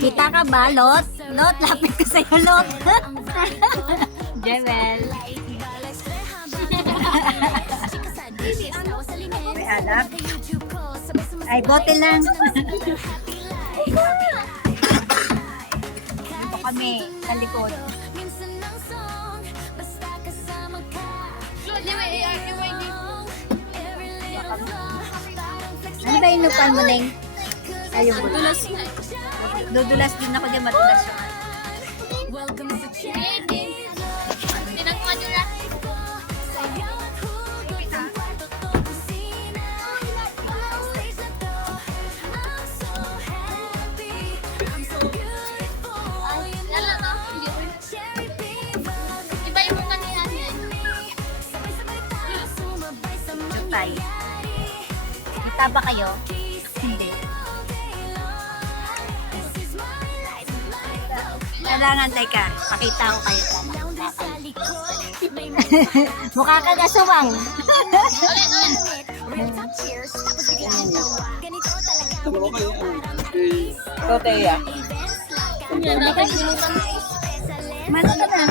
Kita ka ba, Lot? Lot, lapit ko sa'yo, Lot. Jewel. May alak. Ay, bote lang. Dito kami, sa likod. Ano ba inupan mo, Neng? Ayun mo. Dudulas din ako dyan, matulas yung Jutay. Kita ba kayo? Hindi. Kailangan, teka. Pakita ko kayo. Mukha ka kasuwang. Toteya. Mano ka na?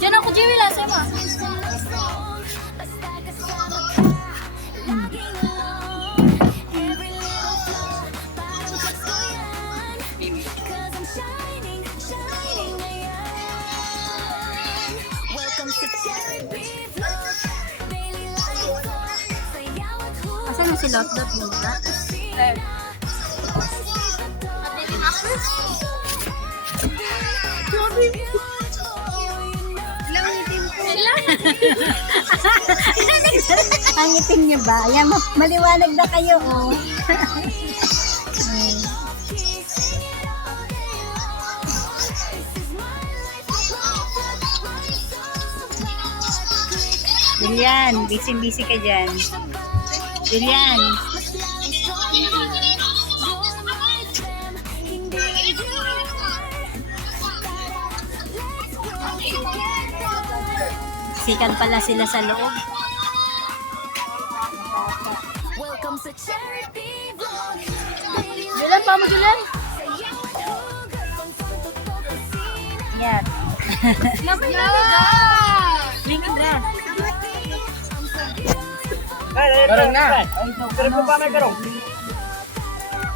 Diyan ako, Jimmy, lang sa'yo ma. Asan na si Lot-Lot mo ba? Ang itim niyo ba? Ayan, maliwanag na kayo, oh. Julian, busy-busy ka dyan. Julian. Sikat pala sila sa loob. Julan, pa mo, Julan. Yan. Lingid na. Garong na. Garong pa na garong.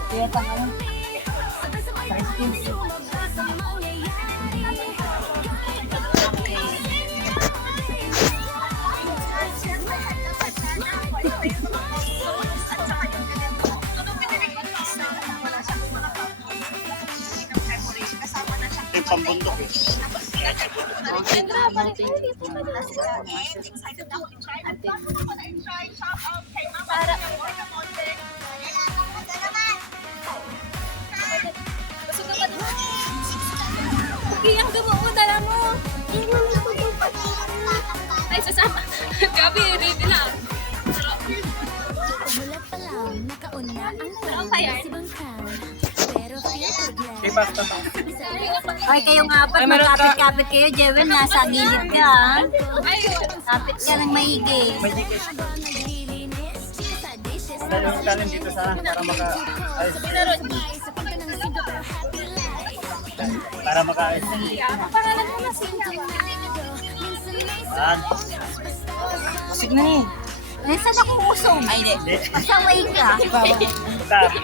Kaya pang ano? Yung pambundok eh. Iyang gumuo, dala mo. Ay, sasama. Gabi, ready lang. Ang kaya? Okay, basta pa. Ay, kayong apat, Ay, meron ka. magkapit-kapit kayo. Jewel, nasa gilid ka, ha? Ay, Kapit ka ng maigi. May jikis. Talent dito sa para maka-ayos. Para maka-ayos. pangalan mo na sila. Yan. Asig na eh. Nasaan ako usong? Ay, hindi. Pasaway ka.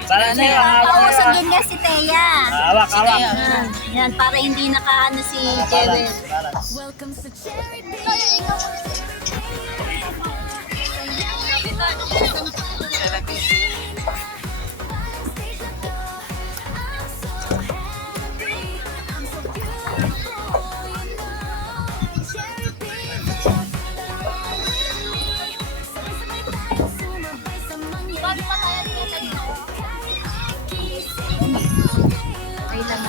Para na yung hawak Pausog na. din nga si Teya. Hawak. Yan, para hindi nakaano si Jewel. Ay lang.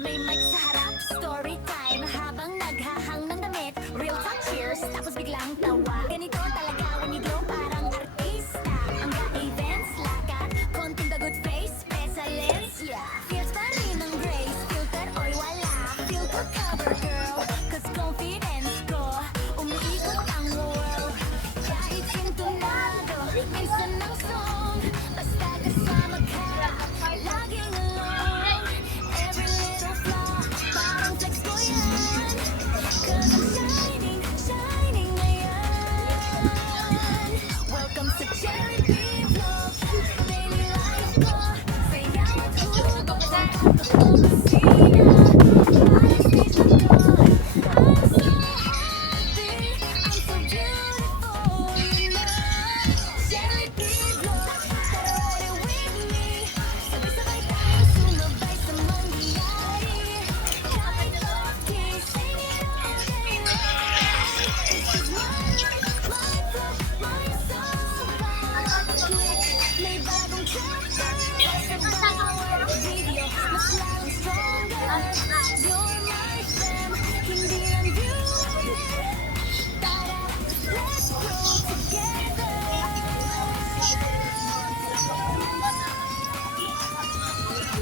May mic sa harap, story time habang naghahang ng damit. Real talk, cheers, tapos biglang tawa. Ganito talaga when you glow parang artista. Ang events, lakat, konting the good face, specialist, yeah. Feels pa rin ang grace, feel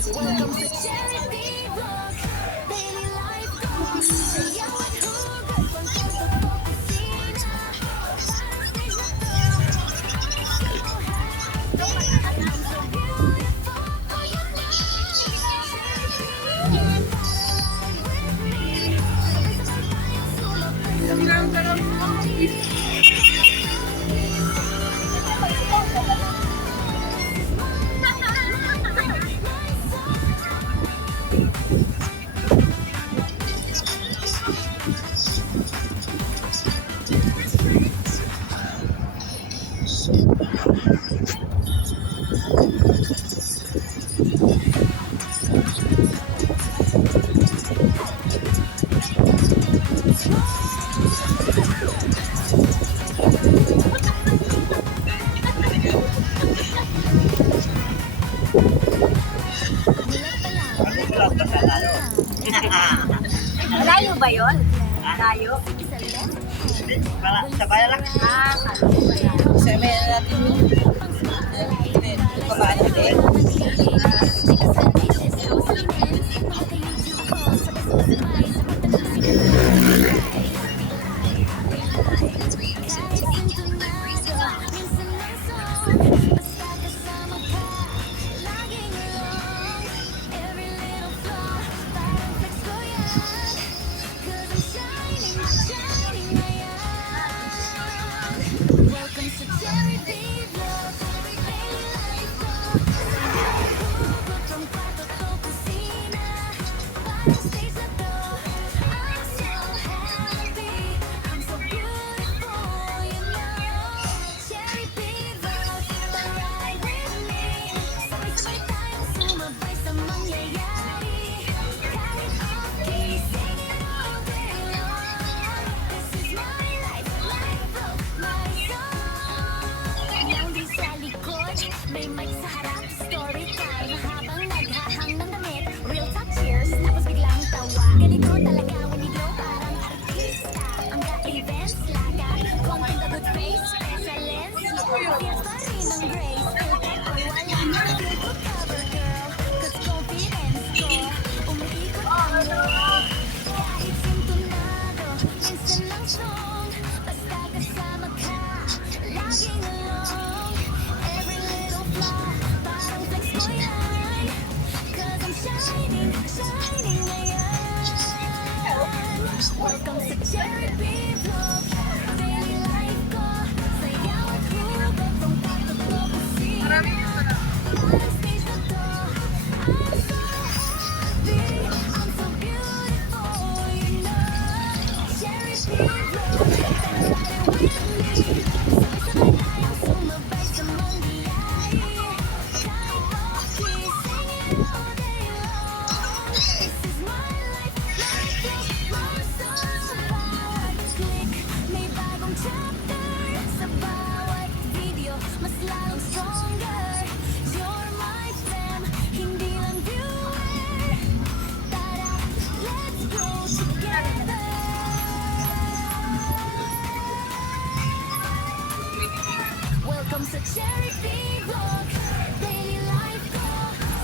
Welcome to Charity Vlog. Daily life ko. Sayaw at hugot. Kontento po kusina. Parang stage na to. I'm so beautiful. Oh, you know. Malayo ba yun? Malayo? Sa bayan lang. Welcome to Charity Vlog. Daily life ko. Hugot from kwarto to kusina. Parang stage na to. I'm so happy. I'm so beautiful, you know. Charity Vlog. Ride with me. Sabay-sabay tayong sumabay sa mangyayari. Kahit okay, sing it all day long. This is my life, life of my song. Lang di sa likod, may mic sa harap, story time. Habang naghahang ng damit, real talk cheers, tapos biglang tawa. Ganito talaga when you glow, parang artista. Ang events laga, konting the good face, excellence. Feels pa rin ang grace, filter or wala. Good cover girl, cause confidence ko, umiikot ang world. Kahit sintonado, minsan lang song, basta kasama ka, laging along. Every little flaw, parang flex ko yan. Cause I'm shining, shining ngayon. Welcome sa Charity Vlog. Daily life ko, sayaw at hugot from kwarto to kusina. Parang stage na to, I'm so happy. I'm so beautiful, you know. Charity Vlog, ride with me. Sabay-sabay tayong sumabay sa mangyayari. Kahit okay, sing it all day long. This is my life, life of my song. Sa bawat click, may bagong chapter. Sa bawat video, mas lalong stronger. You're my fam, hindi lang viewer. Tara, let's go together. Welcome sa Charity Vlog. Daily life ko,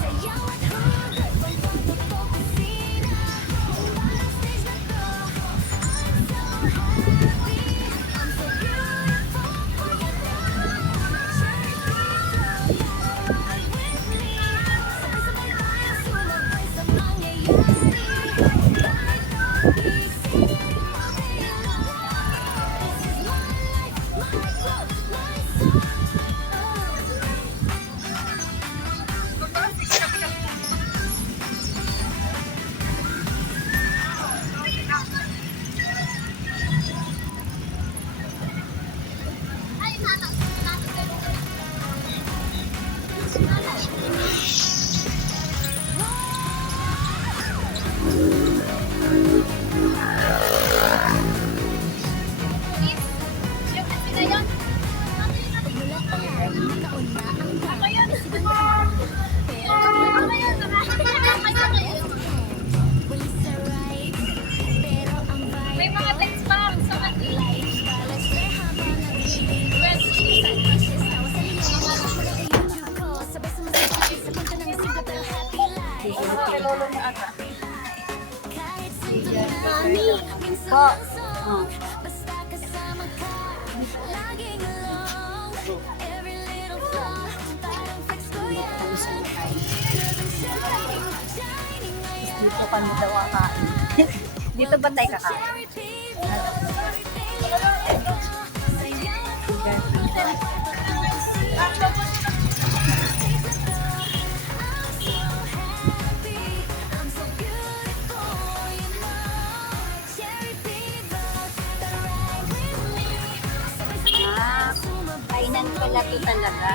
sayaw at hugot from kwarto to kusina. Parang stage na to, I'm so happy. I'm so beautiful, oh you know. Charity Vlog, ride with me. Sabay-sabay tayong sumabay sa mangyayari. Kahit okay, sing it all day long. This is my life, my vlog, my song. Pagmulat pa lang, nakauna ang dami. Siguntaan. Pero wala sa right, pero ang vibe May mga ko, text pa sa kanila. life balance na habang naglilingkod. Sa Po. Oh. Basta kasama ka, laging along. Every little flaw, parang flex ko yan. Cause I'm shining, shining ngayon. Dito kami daw kakain. Dito ba tayo kakain? Cherry people, everything I'm so beautiful, you know. Cherry people, the ride with me. Ah, kainan pala to talaga.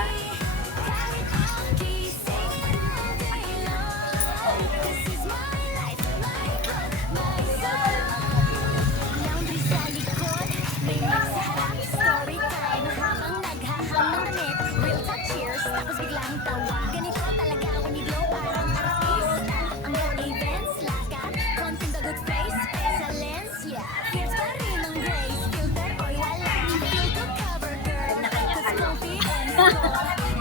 Laundry sa likod, may sa harap. Story time habang naghahang ng damit. Real talk cheers, tapos biglang tawa. Ganito talaga when you glow parang artista. Ang mga events, lakat, konting the good face, excellence, yeah. Fierce pa rin ang grace, filter oy wala. Feel to cover girl, cause confidence ko.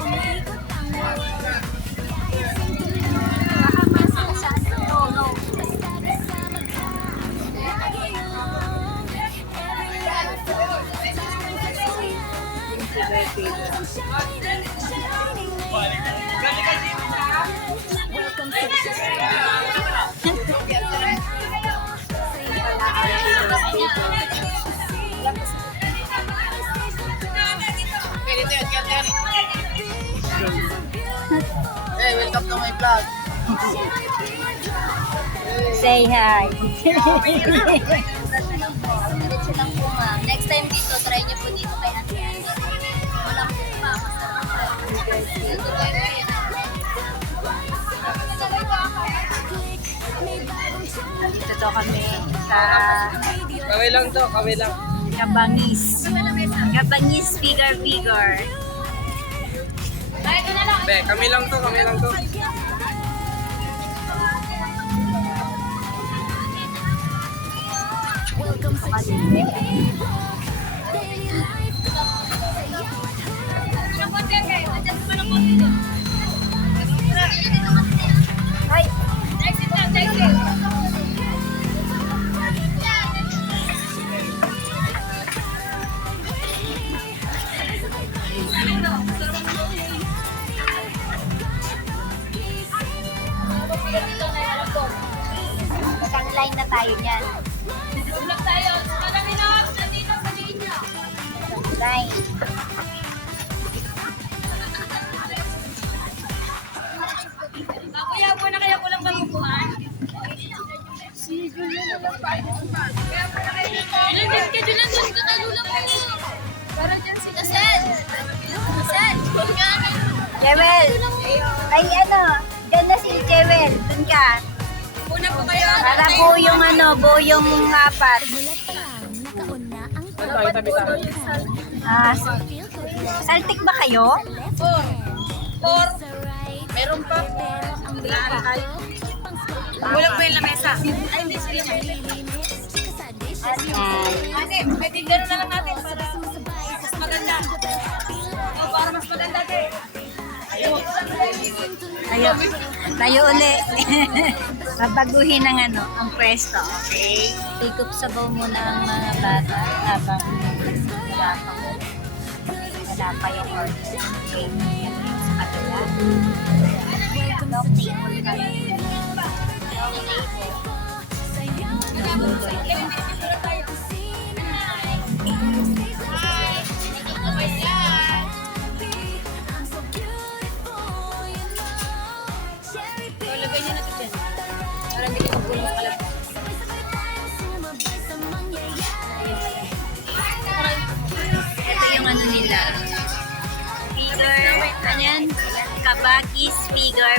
Umikot ang world, kahit sing tuloy. No. Basta kasama ka, laging along. Every little flaw, parang flex ko yan. Shining, shining ngayon. Welcome to Hey, welcome to my vlog. Say hi. Diretso lang po ma'am. Next time dito, try niyo po dito kay Ate Ate. Walang po ma'am. Dito tayo. Dito to kami sa Kaway lang to, kaway lang. Kabangis. Kabangis figure. Be, kami lang to, kami lang to. Welcome to Cherry People. Daily life Ay, isang line na tayo niyan. Line. Kuya, po na kaya ko lang maguguhan. Julan, ka Julan, doon ka kay Lula mo. Para dyan si Tasel. Tasel, Jewel. Ay, ano, dyan na si Jewel. Dun ka. una po kayo. Para buo yung apat. Mulat pa lang, nakauna ang Tayo, tabi-tabi. Ah, saltik ba kayo? Four. sa right. Meron pa. Pero ang lakad, Wala po yung lamesa. Ay, hindi sila may sa dishes, Ate, pwede gano'n na lang natin para mas maganda. O, para mas maganda din. Tayo uli. Babaguhin ang ang pwesto, okay? Higop sabaw muna ang mga bata habang wala pa yung order. Okay? Sa kabila. Long table kami. Long table. I'm so beautiful, you know. Cherry people, Lagay niyo na ito dyan. Para hindi ko magulong sa kalat. sabay-sabay tayong sumabay sa mangyayari. Ito yung ano nila. Figure, ano yan? Kabakis figure.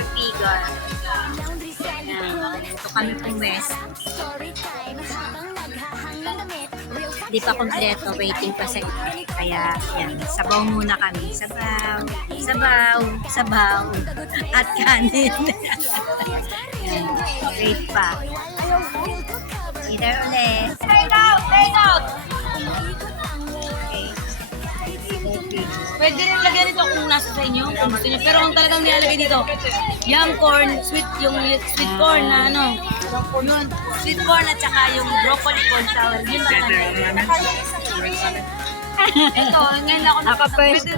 Laundry sa likod, Ito kami pumwes. story time habang naghahang ng damit. Real talk Di pa kompleto, waiting pa sa iba. Kaya, yan, sabaw muna kami. Sabaw, at kanin. Yan, wait pa. Either ulit. Take out! Okay. Pwede rin lagyan ito kung nasa sa inyo, kung gusto niyo. Pero ang talagang nilalagay dito, young corn, yung sweet corn na ano. Yun, sweet corn at saka yung broccoli corn flour. Yun lang natin. Ito, ngayon ako Ako first,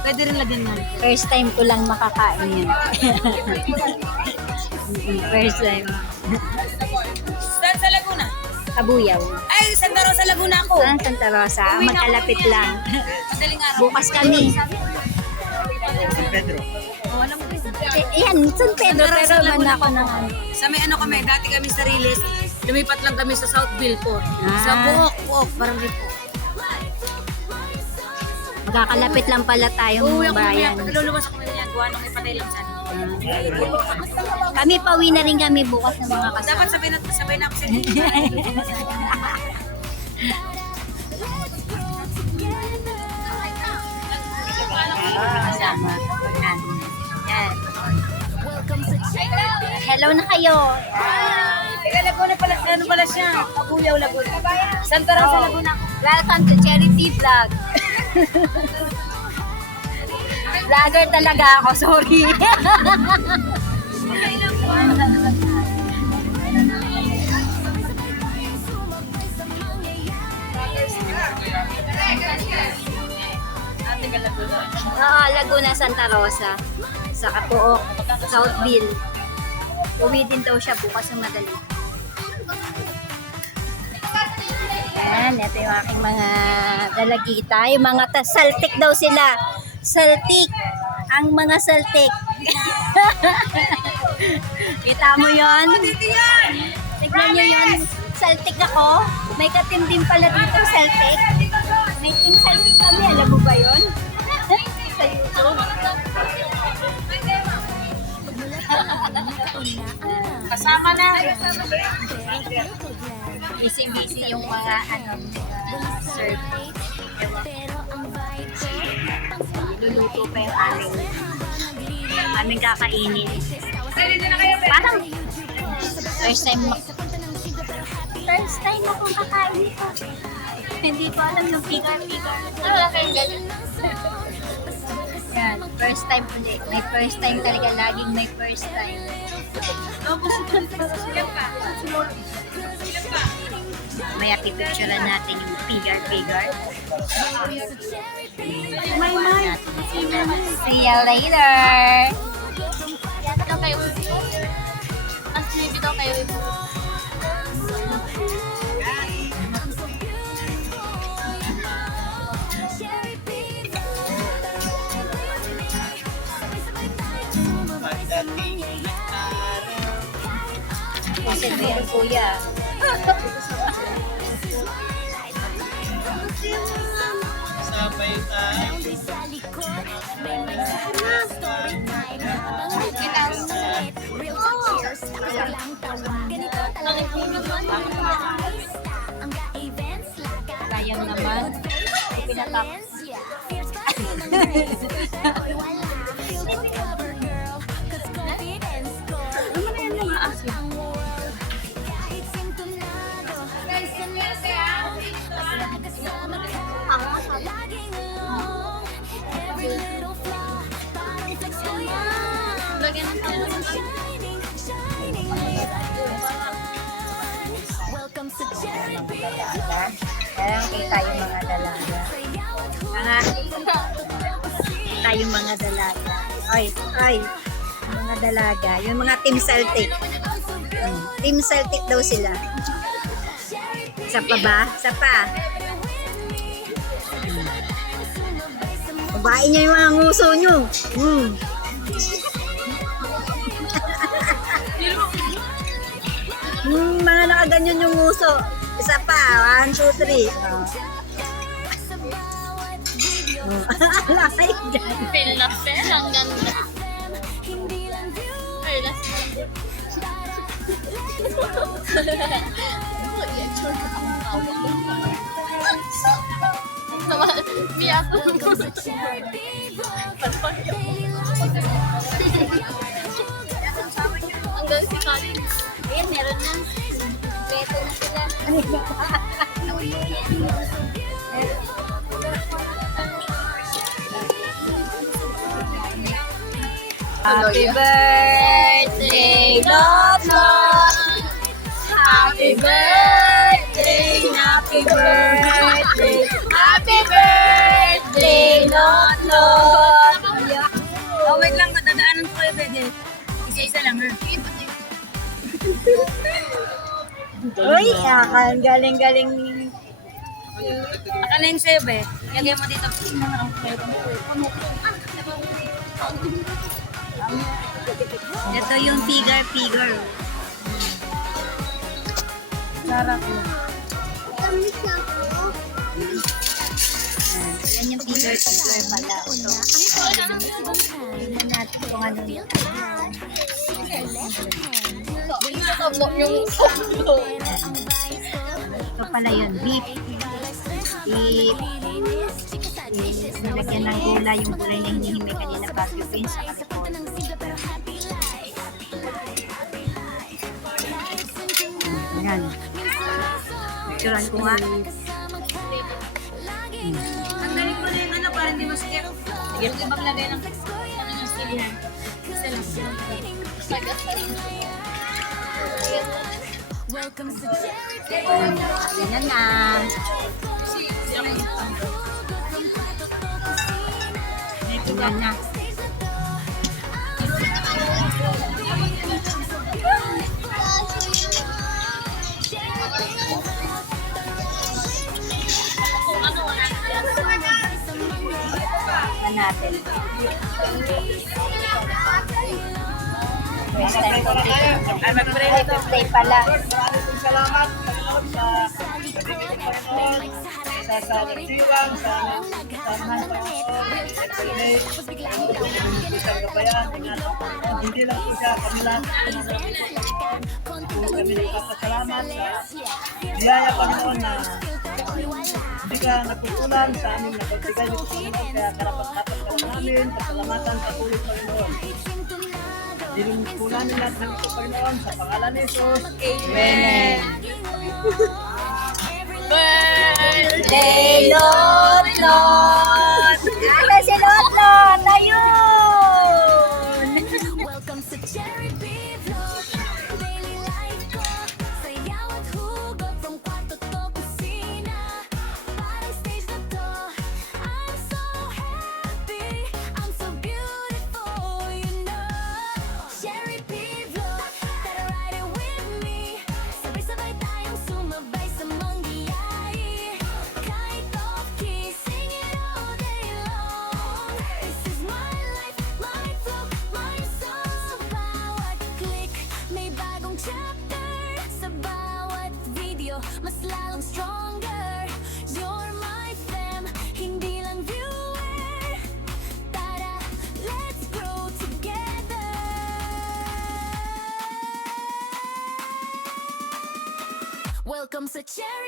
Pwede rin lagyan mo. first time ko lang makakain yun. First time. Saan sa Laguna? Kabuyaw. Ay, Santa Rosa, Laguna ako. Saan Santa Rosa? Magkalapit lang. Madaling araw. Bukas kami. Pedro. Oh, alam mo ba? Yan, San Pedro, pero man ako ng ano. Sa may ano kami, dati kami sa Riles, lumipat lang kami sa Southville po. Sa Buok, parang dito. Magkakalapit lang pala tayong Uuwi ako bayan. mamaya, luluwas ako mamaya, gawa nung ipatay lang sa Kami pauwi na rin kami bukas ng mga kasama. Dapat sabay na ako sa Kasama. Yan. Yan. Hello na kayo. Teka, Laguna pala, ano pala siya? Kabuyaw, Laguna. Santa Rosa, Laguna. Welcome to Charity Vlog. Vlogger talaga ako, sorry. Laguna, Santa Rosa. Sa Katuok, Southville. Uwi din daw siya bukas ng madali. Yan, ito yung aking mga dalagita. Yung mga saltik daw sila. Saltik. Ang mga saltik. Kita mo yon? Tignan nyo yon. Saltik ako. May katim din pala dito saltik. May team saltik kami. Alam mo ba yon? Sa YouTube. Kasama na. Busy-busy yung mga serve. Luluto pa yung aming kakainin. Parang first time akong kakain ko. Hindi ko alam yung pigar-pigar. Wala kayong ganyan. Yan, first time ulit. May first time talaga. Laging may first time. Maya pipicturean natin yung pigar-pigar. See you later! Bitaw kayo. Mas may bitaw kayo. Kasi meron kuya. Sabay tayo. Sayang naman. Pinatak. Kaya kita yung mga dalaga. Kita yung mga dalaga. Ay, mga dalaga. Yung mga Team Celtic. Team Celtic daw sila. Isa pa ba? Isa pa. Babain niyo yung mga nguso nyo. Mga nakaganyan yung nguso. Isa pa. 1, 2, 3. Alay dyan. Feel na feel. Ang ganda. Ay, last Mia ako. Hanggang si Colin. Ayan, meron na. Beto na sila. Happy birthday, Lotlot! Happy birthday, happy birthday, happy birthday, Lotlot! Oh, wait lang, dadaanan ko kayo, pwede. Isa-isa lang, ha? Uy, ang galing-galing ni... Akala yung sa'yo, be. Lagay mo dito. Ito yung figure. Sarap. Yan yung figure pala. Tignan natin kung ano yun. Ito pala yun, beef. Nilagyan ng gulay, yung gulay na hinihimay kanina barbecue beans. Yan. Picturean ko nga. Tanggalin ko na yung ano para hindi masikip. Sige, maglagay ng ano yung silihan. Isa lang. Yan na. Yan na. Tignan natin. Ay, mag-pray dito. Birthday pala. Maraming salamat, Panginoon, sa nagsiwang, sa samahan sa sa kabayan, hindi lang po siya kami lahat. Kami nagpapasalamat sa biyaya, Panginoon, na hindi ka nagkukulan sa aming napagbigay ng Panginoon, kaya karapat-dapat ka namin, pasalamatan sa tuloy, Panginoon. Hindi rin kulan nila ng ito, Panginoon, sa pangalan ni Jesus. Amen. Birthday, Lotlot! Ano si Lotlot? Ayun! Welcome sa Cherry Bee Vlog. Daily life ko, sayaw at hugot from kwarto to kusina. Parang stage na to, I'm so happy, I'm so beautiful, you know. Cherry Bee Vlog, tara ride it with me. Sabay-sabay tayong sumabay sa mangyayayi. Kahit off-key, sing it all day long. This is my life, my flow, my song. Sa bawat click, may bagong chapter. Sa bawat video, mas lalong stronger. You're my fam, hindi lang viewer. Tara, let's grow together. Welcome sa Cherry